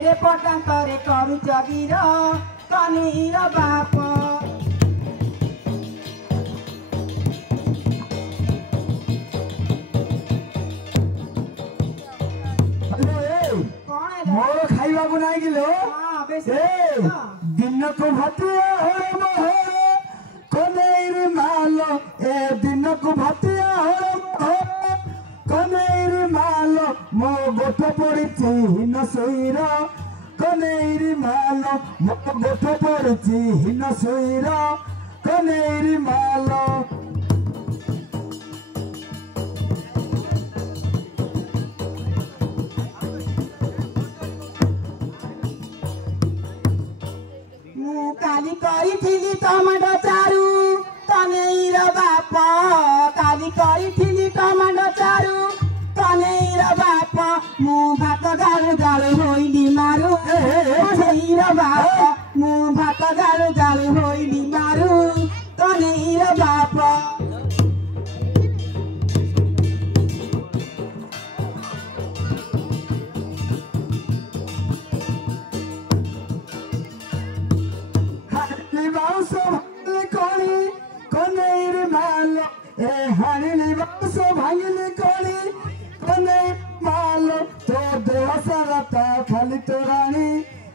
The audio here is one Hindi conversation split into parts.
ए पटान्तरे करु जगिर कनेर बाप मोर खाइबा को नाही गिलो दिन को भातिया हो मोह कनेर मालो ए दिन को भातिया हो मोह कनेर मालो मो गोठ पड़िछि हिन सोईर कनेर मालो मो गोठ पड़िछि हिन सोईर कनेर मालो काली करी टमाटो चारू कनेर बाप काली करी टमाटो चारू कनेर बाप मु भात गालु गालु होइली मारू कनेर बाप मु भात गालु गालु होइली मारू कनेर बाप खाली तोरानी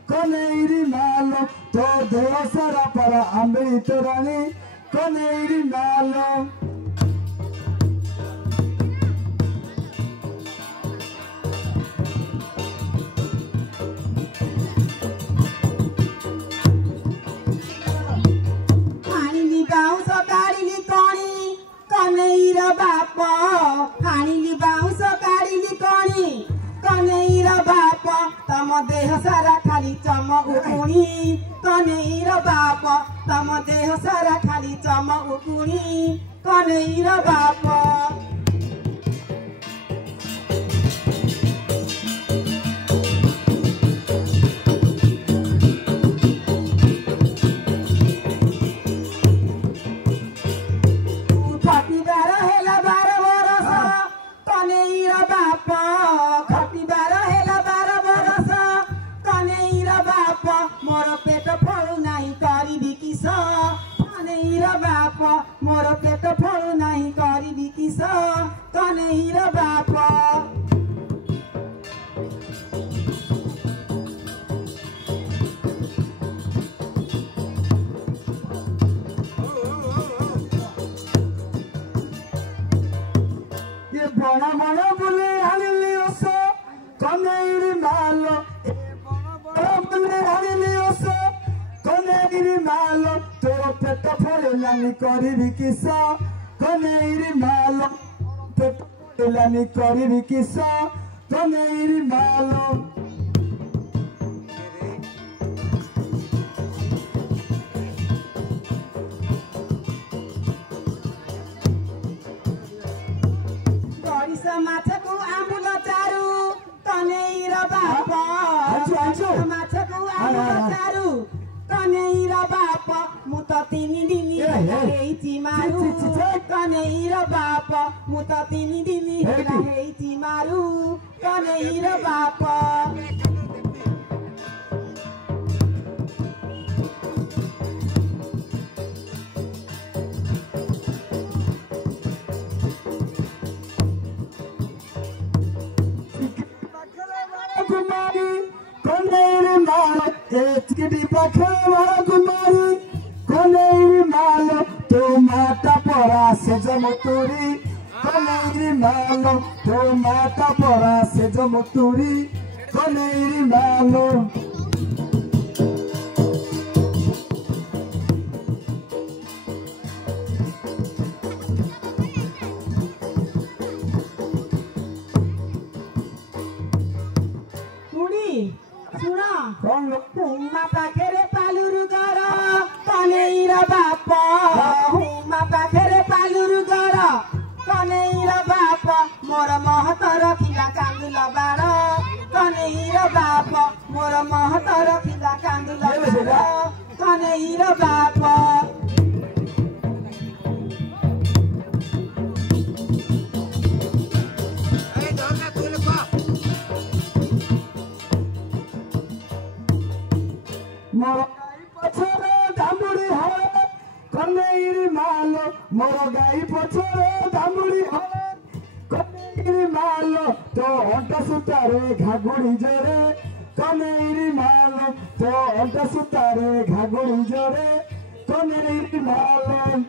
कनेरी मालो तो देह सारा पर आंबेरी तोरानी कनेरी मालो हानिली बाउस काढिली कणी कनेर बाप हानिली बाउस काढिली कणी कनेर बाप तम देह सारा खाली चमक उकुणी कनेर बाप तम देह सारा खाली चमक उकुणी कनेर बाप खटिबार हेला 12 बरस कनेर बाप खटिबार हेला 12 बरस कनेर बाप मोर पेट फळु नाही करिबी किस कनेर बाप मोर पेट फळु नाही करिबी किस कनेर बाप बड़ा बड़ा बोले हालिली ओसो कनेरी मालो बड़ा बोले हालिली ओसो कनेरी मालो तो पेट फळेलानी करिबी किस कनेरी मालो पेट फळेलानी करिबी किस कनेरी मालो माछको आमुल चारू कनेर बाप माछको आमुल चारू कनेर बाप मु त 3 दिनी हेइची मारू कनेर बाप मु त 3 दिनी हेइची मारू कनेर बाप कुमारी कनेरी मालो एचकेडी पाखरा कुमारी कनेरी मालो तो माता परा से जमतुरी कनेरी मालो तो माता परा से जमतुरी कनेरी मालो हुमा पाखेरे पालुरु गर कनेर बाप हुमा पाखेरे पालुरु गर कनेर बाप मोर महत रखिला कान्दुल बाड कनेर बाप मोर महत रखिला कान्दुल बाड कनेर बाप मोर पछरे धामुड़ी हले कनेईरी मालो मोर गाई पछरे धामुड़ी हले कनेईरी मालो तो अंटा सुतारे घागुड़ी जरे कनेईरी मालो तो अंटा सुतारे घागुड़ी जरे कनेईरी मालो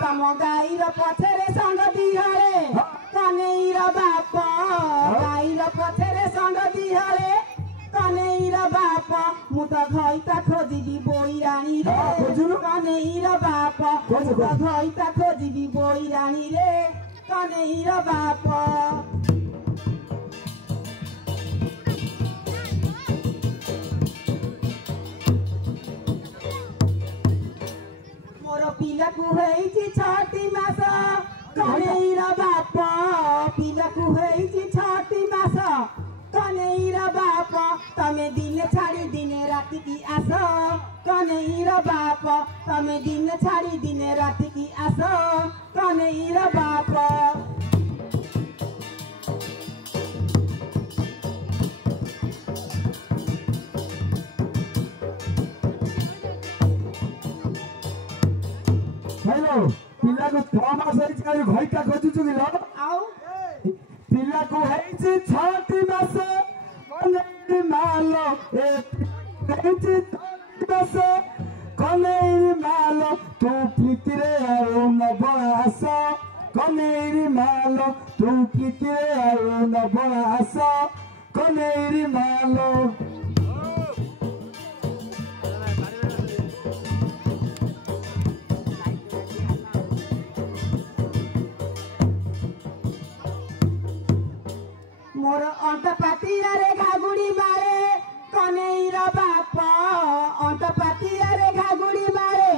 तम गाईर पछरे संग दिहरे कनेईर बाप गाईर पछरे संग दिहरे कनेईर बाप मु त घइता खोजिबी बोइरानी रे कनेईर बाप मु त घइता खोजिबी बोइरानी रे कनेईर बाप मोर पिलाकु हेइछि 6टी मास कनेईर बाप पिलाकु हेइछि 6टी मास कनेईर बाप तमे दिन छाड़ी दिने राति की आस कनेईर बाप तमे दिन छाड़ी दिने राति की आस कनेईर बाप हेलो पिला को 6 मास है काय घइटा खोजु छु गिलो आउ पिला को हेइछि 6टी मास कनेईरी मालो ए हेइछि 6टी मास कनेईरी मालो तू प्रीतिरे आउ न बळास कनेईरी मालो तू प्रीतिरे आउ न बळास कनेईरी मालो मोर अंत पातिया रे घागुड़ी मारे कनेईर बाप अंत पातिया रे घागुड़ी मारे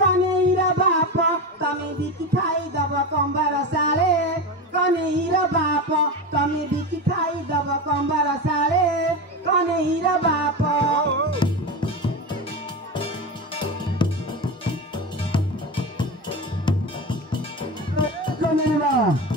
कनेईर बाप तमे बिकी खाई दब कंबार सारे कनेईर बाप तमे बिकी खाई दब कंबार सारे कनेईर बाप कनेईरा